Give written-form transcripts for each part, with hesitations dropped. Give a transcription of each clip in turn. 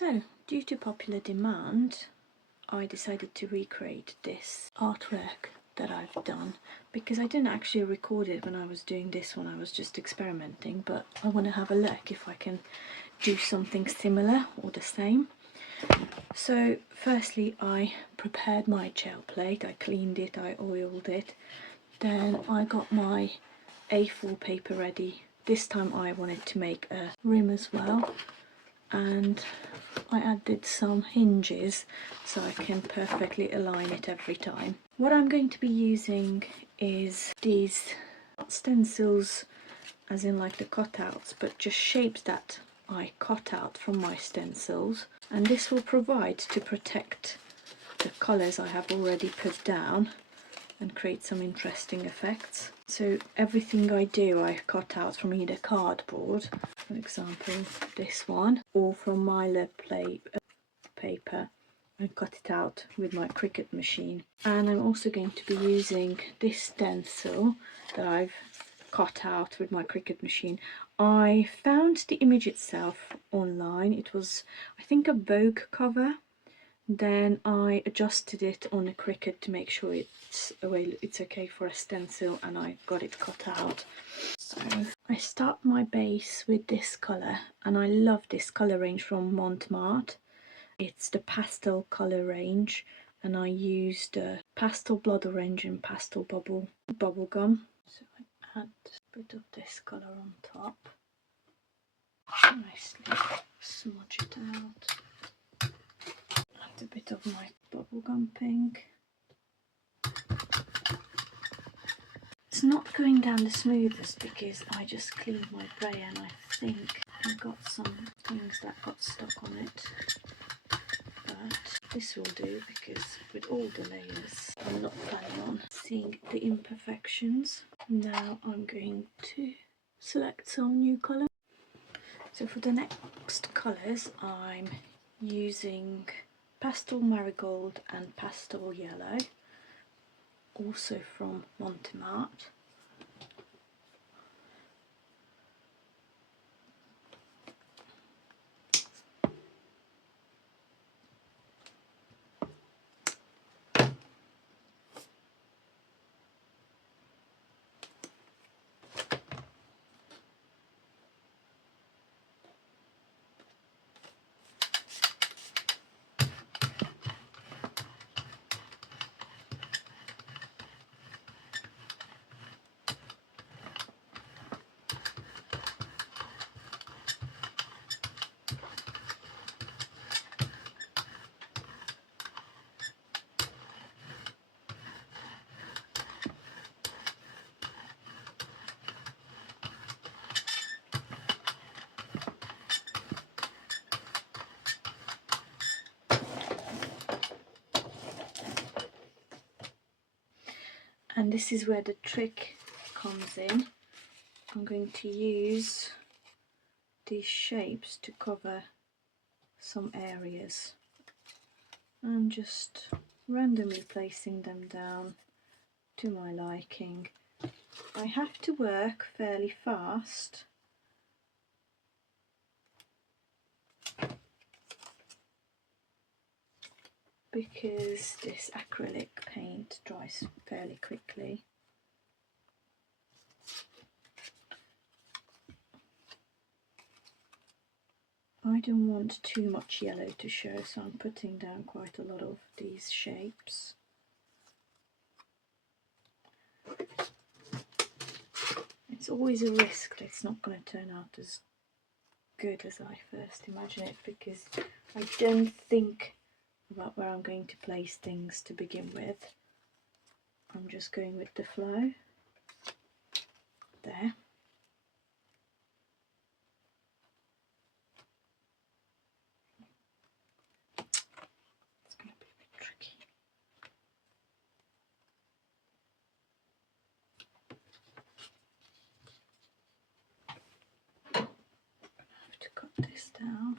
So, due to popular demand, I decided to recreate this artwork that I've done, because I didn't actually record it when I was doing this one. I was just experimenting, but I want to have a look if I can do something similar or the same. So firstly, I prepared my gel plate, I cleaned it, I oiled it, then I got my A4 paper ready. This time I wanted to make a rim as well, and I added some hinges so I can perfectly align it every time. What I'm going to be using is these stencils, as in like the cutouts, but just shapes that I cut out from my stencils, and this will provide to protect the colours I have already put down and create some interesting effects. So everything I do I cut out from either cardboard, for example this one, or from Mylar paper, and cut it out with my Cricut machine. And I'm also going to be using this stencil that I've cut out with my Cricut machine. I found the image itself online. It was, I think, a Vogue cover. Then I adjusted it on the Cricut to make sure it's okay for a stencil, and I got it cut out. So I start my base with this colour, and I love this colour range from Montmartre. It's the pastel colour range, and I used pastel blood orange and pastel bubble gum. So I add a bit of this colour on top, nicely smudge it out. Add a bit of my bubblegum pink. It's not going down the smoothest because I just cleaned my brayer, and I think I got some things that got stuck on it. But this will do, because with all the layers I'm not planning on seeing the imperfections. Now I'm going to select some new colour. So for the next colours I'm using pastel marigold and pastel yellow, also from Montmartre. And this is where the trick comes in. I'm going to use these shapes to cover some areas. I'm just randomly placing them down to my liking. I have to work fairly fast because this acrylic paint dries fairly quickly. I don't want too much yellow to show, so I'm putting down quite a lot of these shapes. It's always a risk that it's not going to turn out as good as I first imagine it, because I don't think about where I'm going to place things to begin with. I'm just going with the flow. There. It's going to be a bit tricky. I have to cut this down.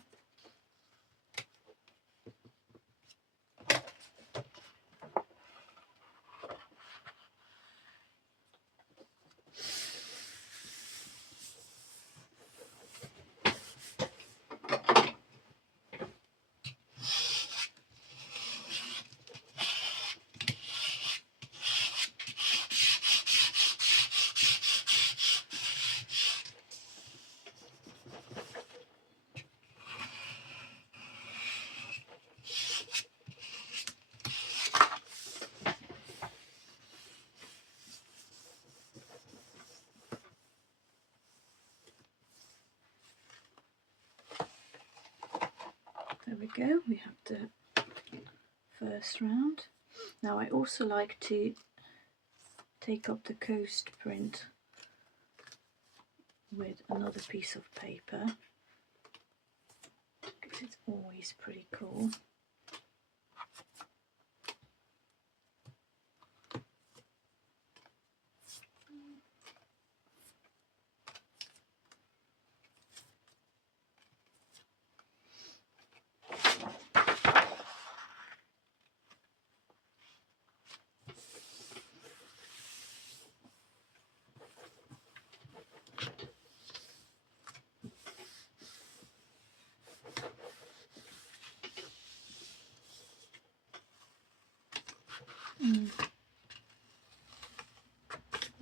There we go, we have the first round. Now I also like to take up the coast print with another piece of paper because it's always pretty cool.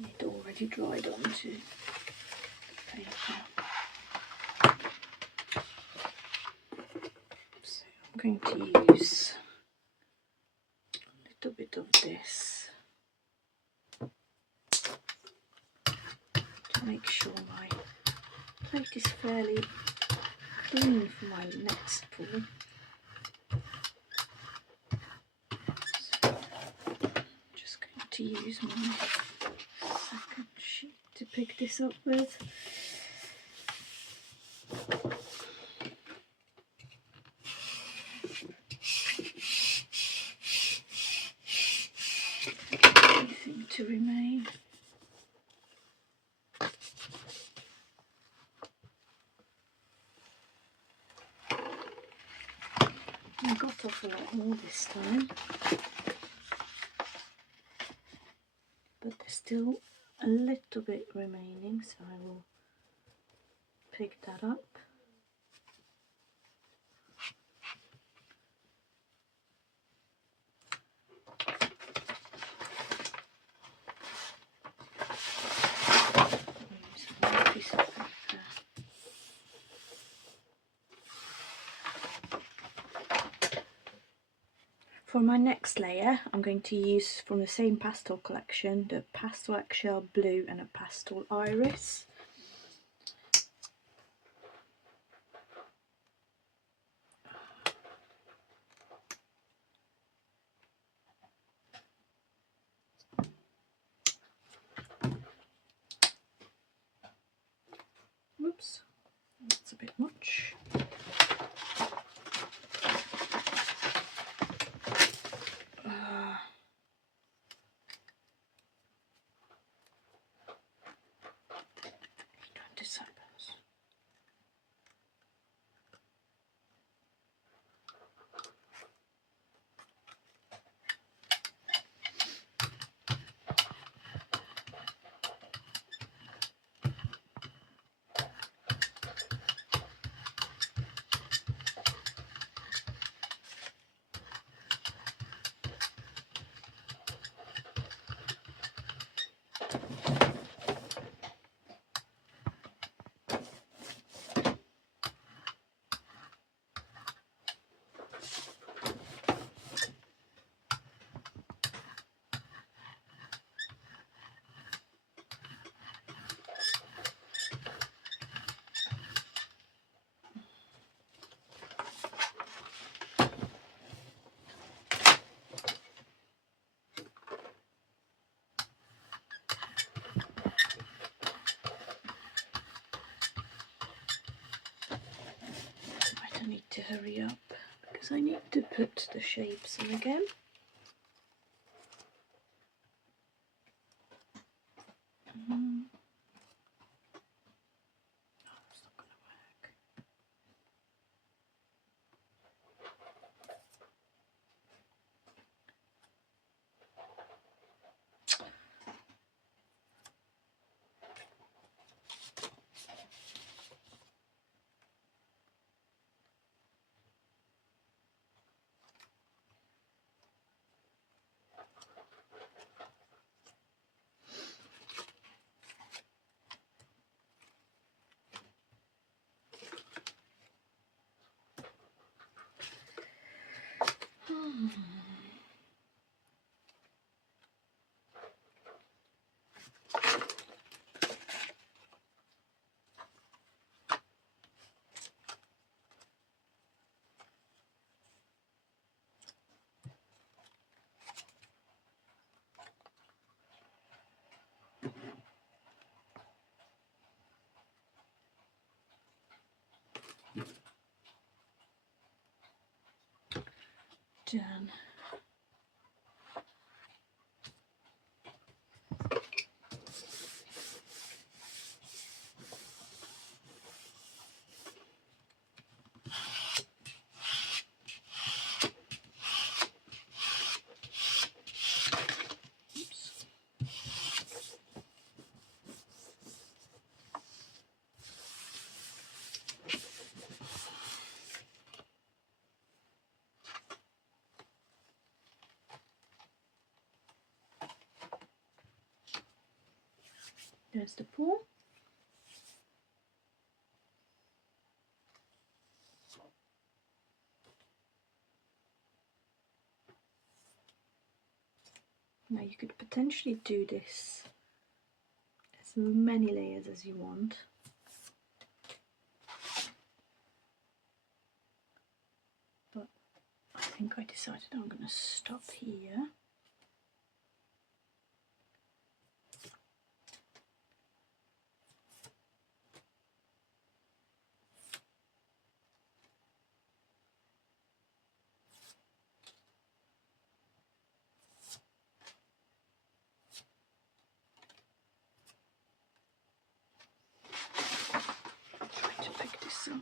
It already dried onto the paper. So I'm going to use a little bit of this to make sure my plate is fairly clean for my next pull. So I'm just going to use my second sheet to pick this up with. Anything to remain. I got off a lot more this time, but there's still a little bit remaining, so I will pick that up. Use another piece of paper. For my next layer, I'm going to use from the same pastel collection the pastel eggshell blue and a pastel iris. Whoops, that's a bit much. I need to hurry up because I need to put the shapes in again. That's not going to work. done. There's the pool. Now you could potentially do this as many layers as you want. But I think I decided I'm going to stop here. Try to pick this up.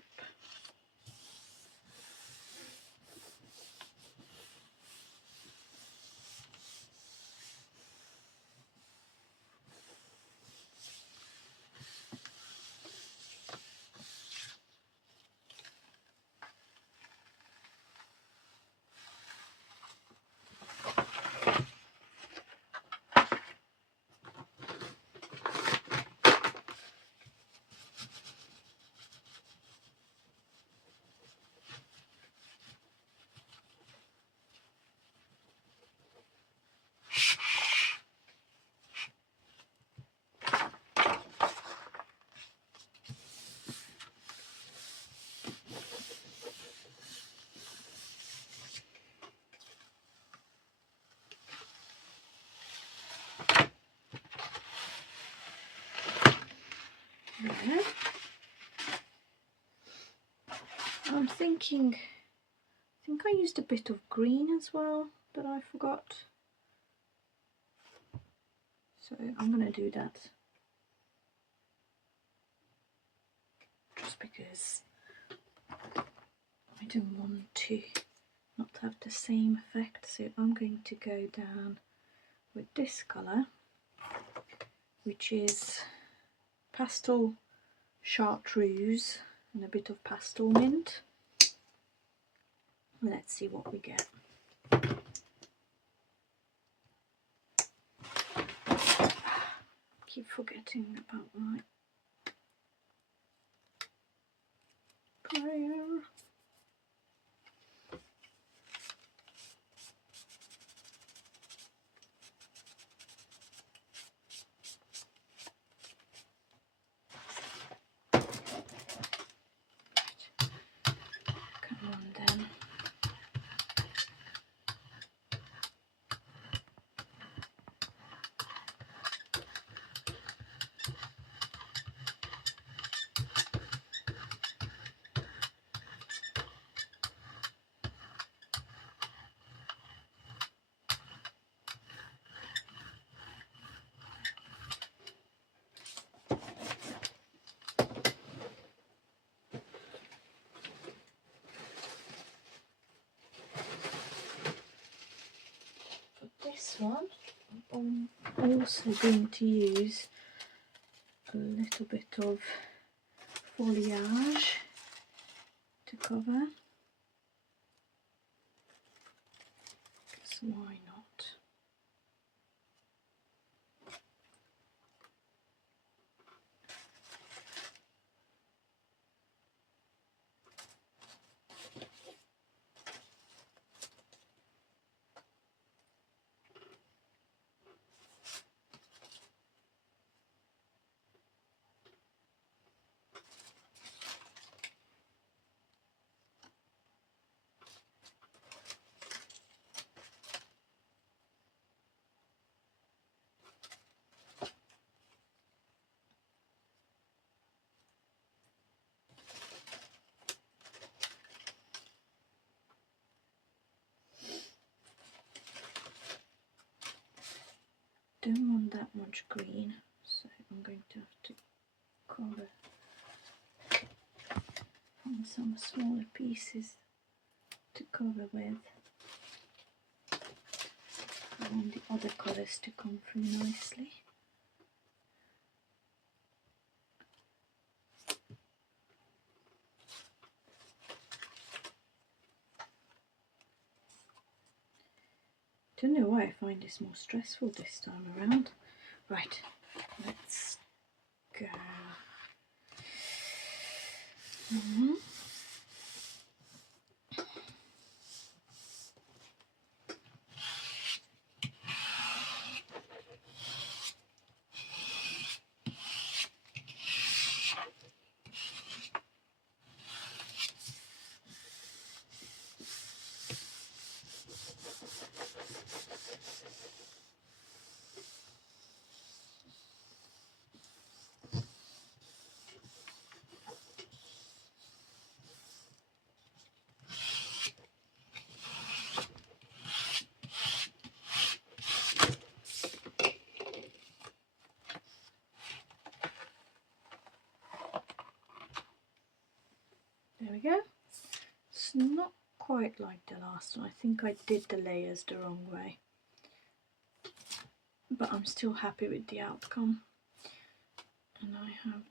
There. I'm thinking, I think I used a bit of green as well that I forgot. So I'm going to do that just because I don't want to not have the same effect. So I'm going to go down with this colour, which is pastel chartreuse and a bit of pastel mint. Let's see what we get. Keep forgetting about my prayer. Come on then. This one I'm also going to use a little bit of foliage to cover, because why not? don't want that much green, so I'm going to have to cover on some smaller pieces to cover with. I want the other colours to come through nicely. Don't know why I find this more stressful this time around. Right, let's go. There we go. It's not quite like the last one. I think I did the layers the wrong way, but I'm still happy with the outcome. And I have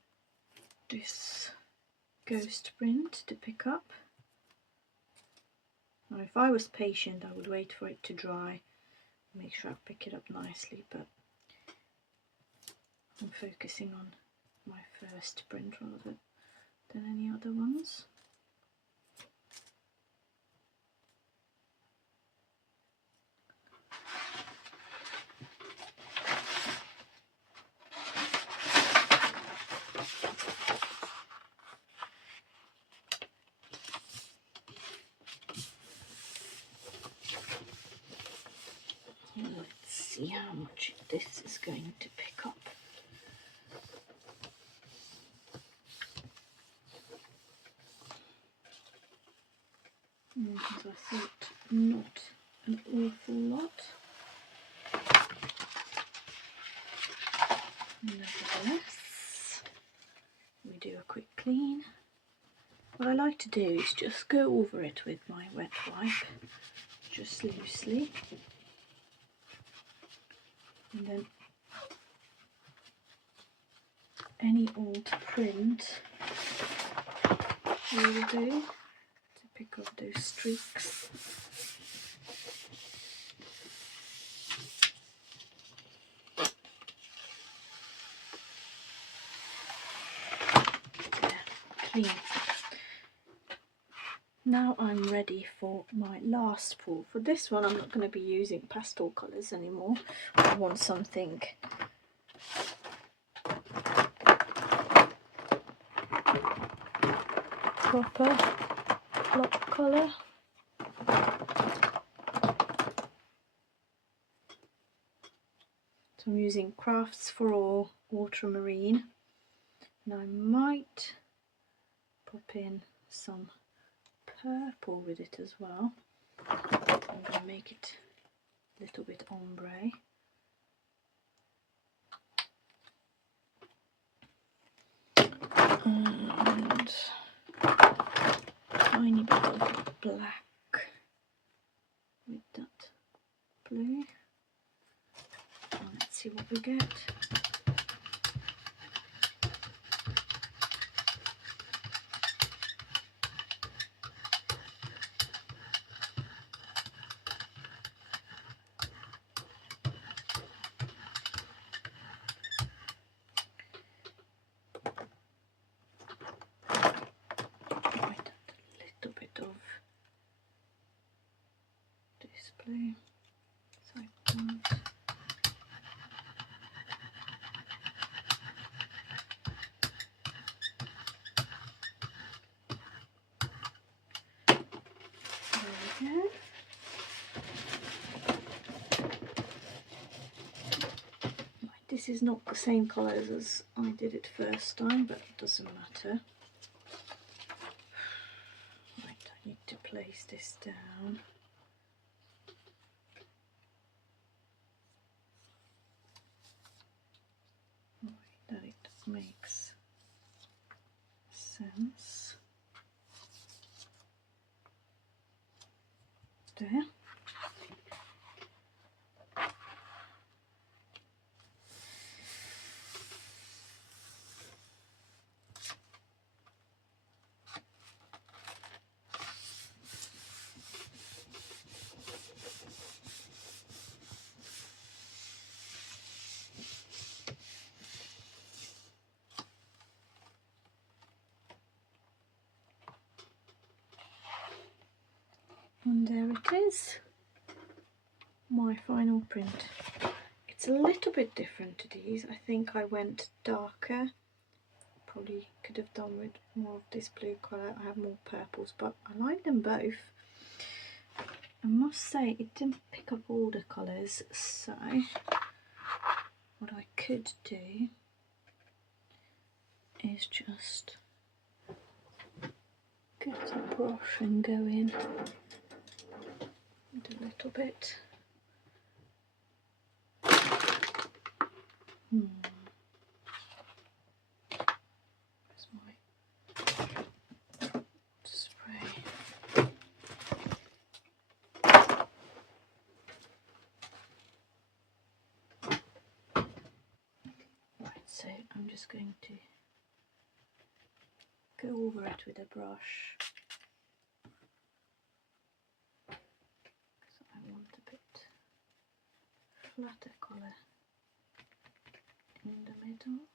this ghost print to pick up. Now if I was patient I would wait for it to dry, make sure I pick it up nicely, but I'm focusing on my first print rather than any other ones. Let's see how much this is going to pick up. As I thought, not an awful lot. Nevertheless, we do a quick clean. What I like to do is just go over it with my wet wipe, just loosely, and then any old print will do to pick up those streaks. Clean. Now I'm ready for my last pour. For this one I'm not going to be using pastel colours anymore. I want something proper block colour. So I'm using Crafts for All Ultramarine, and I might pop in some purple with it as well. I'm going to make it a little bit ombre. And tiny bit of black with that blue. And let's see what we get. Blue. So one. There we go. Right, this is not the same colours as I did it first time, but it doesn't matter. Right, I need to place this down. makes sense. There. And there it is, my final print. It's a little bit different to these. I think I went darker. Probably could have done with more of this blue colour. I have more purples, but I like them both. I must say it didn't pick up all the colours, so what I could do is just get a brush and go in with a little bit. Where's my spray? Right, so I'm just going to go over it with a brush because I want a bit flatter colour in the middle.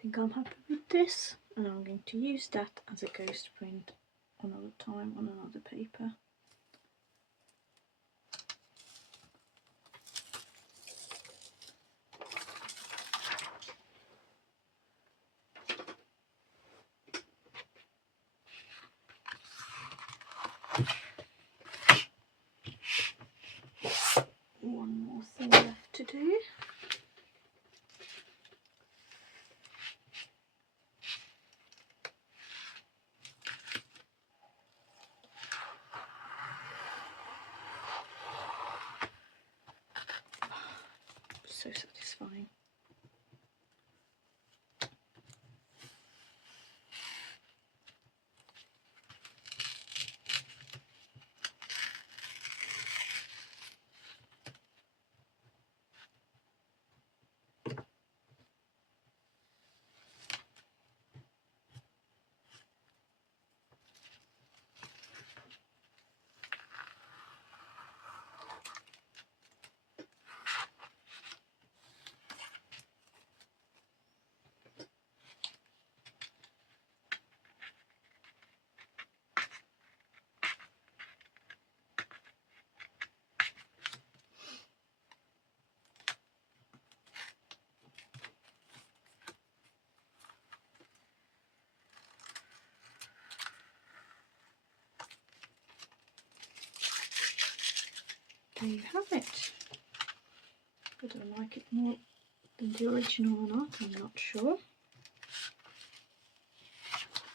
think I'm happy with this, and I'm going to use that as a ghost print another time on another paper. One more thing left to do. So satisfying. There you have it. Whether I like it more than the original or not, I'm not sure.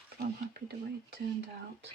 But I'm happy the way it turned out.